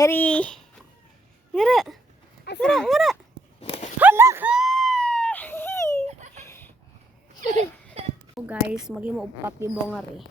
Ngari. Ngara. Ngara, ngara. Hala ka! Oh guys, maging mo papi bongar eh.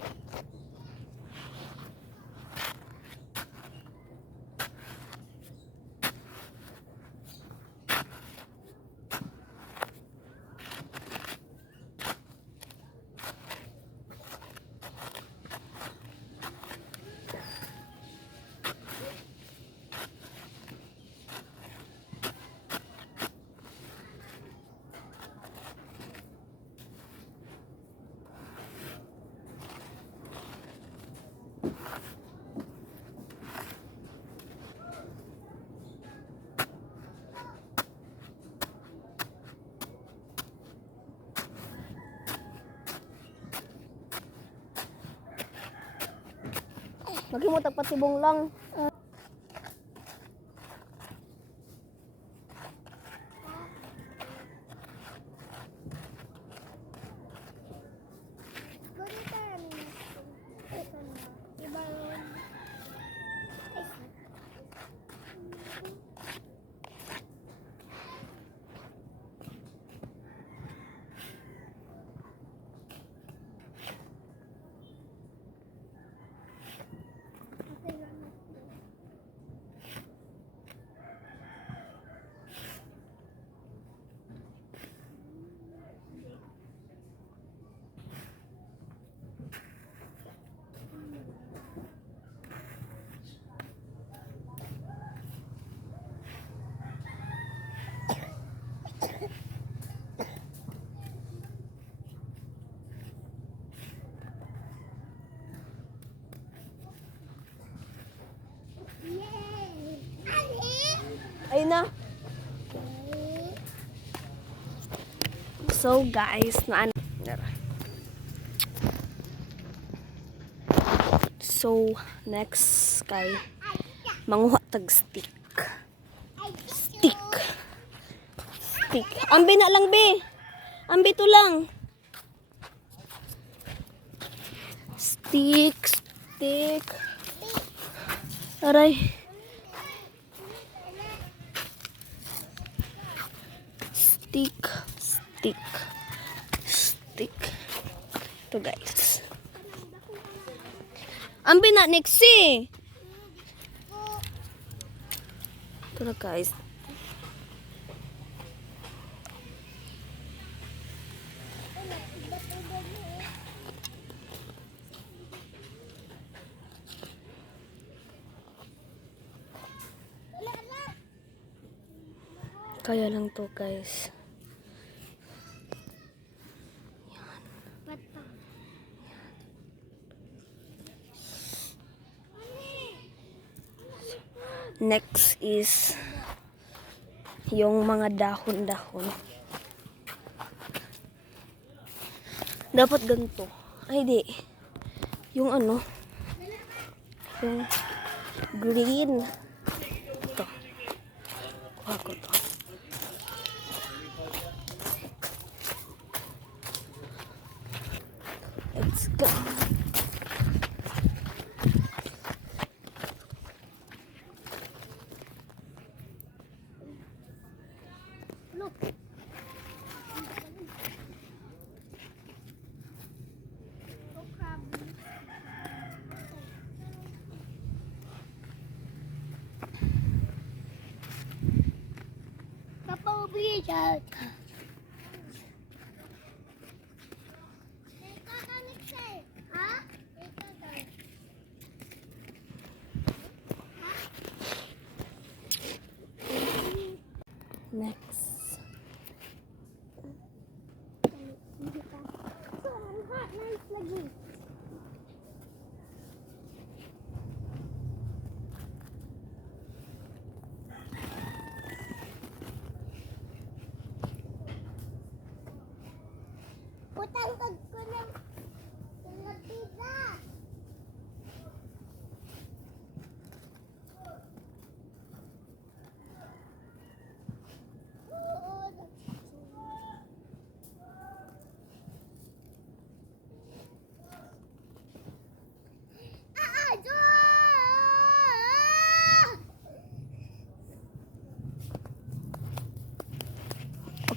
Maging mo tagpatibong lang. Ayun na. So guys, so next kay manguha tag stick. Stick. Ambi na lang be. Ambi to lang. Stick. Aray. Stick. Ito guys. Ambi na next eh. Ito na guys. Kaya lang to guys. Next is yung mga dahon-dahon. Dapat ganito. Ay di. Yung ano. Yung green. Ito. Kuha ko to. Let's go. Look. Kapag-bridge. Next. Putang ko ng pizza.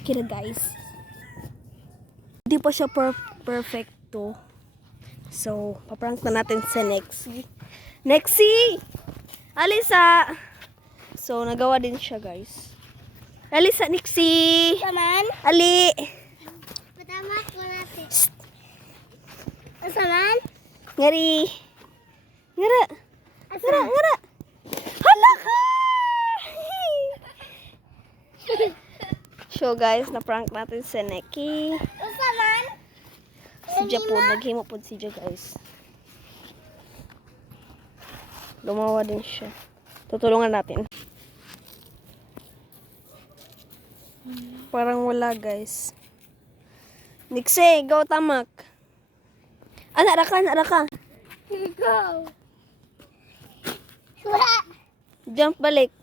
okay na guys. Hindi pa siya perfecto. So, paprank na natin sa Nexie. Nexie! Alisa! So, nagawa din siya guys. Alisa, Nexie! Saman? Ali! Patama ko natin. Saman? Ngari! Ngara! Ngara! Ngara! Hala ka! So guys, na-prank natin si Neki. Saman? Si Japon, naghimo po si Ja guys. Lumawa din siya. Tutulungan natin. Parang wala guys. Nixie, go tamak. Anak raka. Go. Wala. Jump balik.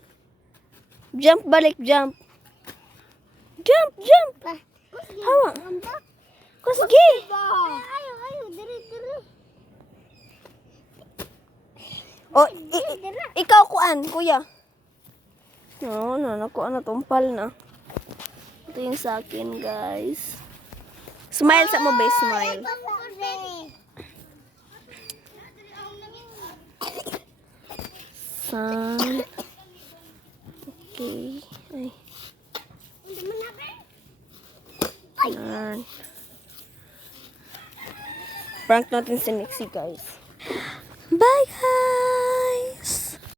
Jump. Jump. Hawa. Kusgi. Ayo, diri. Oh, ikaw kuan, kuya. No, nakuha na tumpal na. Ito yung sa akin, guys. Smile sa mo, best smile. Sun. Okay. Ay. Yan. Prank natin si Nixie, guys. Bye, guys!